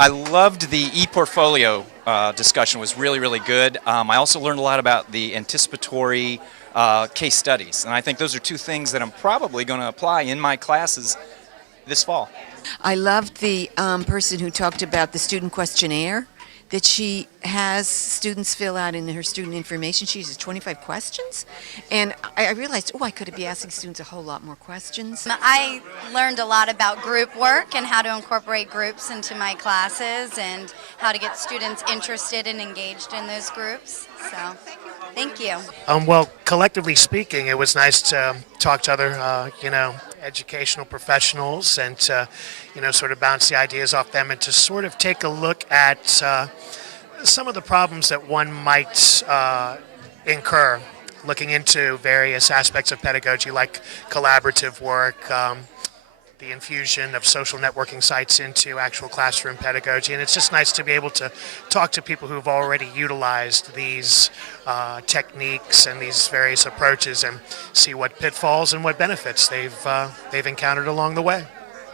I loved the Eportfolio discussion. Was really, really good. I also learned a lot about the anticipatory case studies, and I think those are two things that I'm probably going to apply in my classes this fall. I loved the person who talked about the student questionnaire that she has students fill out in her student information. She uses 25 questions. And I realized, oh, I could be asking students a whole lot more questions. I learned a lot about group work and how to incorporate groups into my classes and how to get students interested and engaged in those groups. So, thank you. Well, collectively speaking, it was nice to talk to other, educational professionals and to, sort of bounce the ideas off them and to sort of take a look at some of the problems that one might incur looking into various aspects of pedagogy like collaborative work, the infusion of social networking sites into actual classroom pedagogy. And it's just nice to be able to talk to people who've already utilized these techniques and these various approaches and see what pitfalls and what benefits they've encountered along the way.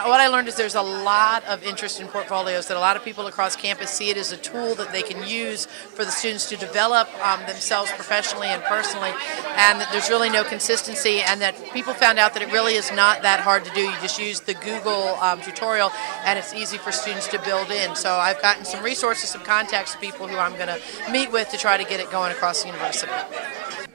What I learned is there's a lot of interest in portfolios, that a lot of people across campus see it as a tool that they can use for the students to develop themselves professionally and personally, and that there's really no consistency, and that people found out that it really is not that hard to do. You just use the Google tutorial, and it's easy for students to build in. So I've gotten some resources, some contacts of people who I'm going to meet with to try to get it going across the university.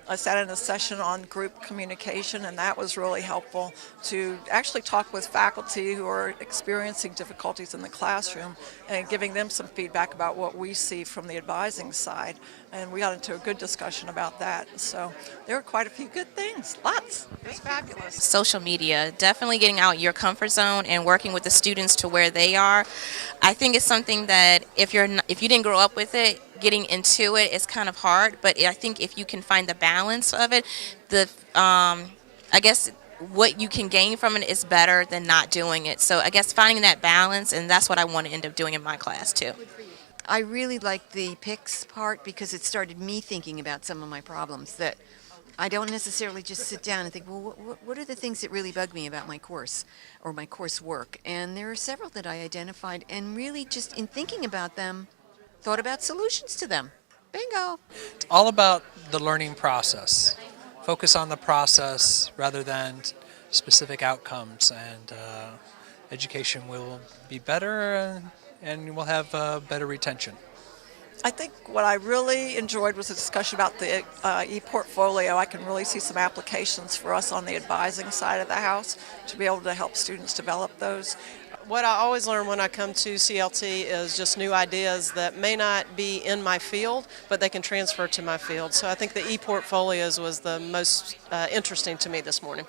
I sat in a session on group communication, and that was really helpful to actually talk with faculty who are experiencing difficulties in the classroom and giving them some feedback about what we see from the advising side. And we got into a good discussion about that. So there are quite a few good things, lots. It's fabulous. Social media, definitely getting out your comfort zone and working with the students to where they are. I think it's something that if you didn't grow up with it, getting into it is kind of hard, but I think if you can find the balance of it, I guess what you can gain from it is better than not doing it. So I guess finding that balance, and that's what I want to end up doing in my class too. I really liked the picks part because it started me thinking about some of my problems that I don't necessarily just sit down and think, well, what are the things that really bug me about my course or my coursework? And there are several that I identified, and really just in thinking about them, thought about solutions to them. Bingo. It's all about the learning process. Focus on the process rather than specific outcomes, and education will be better and we'll have better retention. I think what I really enjoyed was the discussion about the e-portfolio. I can really see some applications for us on the advising side of the house to be able to help students develop those. What I always learn when I come to CLT is just new ideas that may not be in my field, but they can transfer to my field. So I think the e-portfolios was the most interesting to me this morning.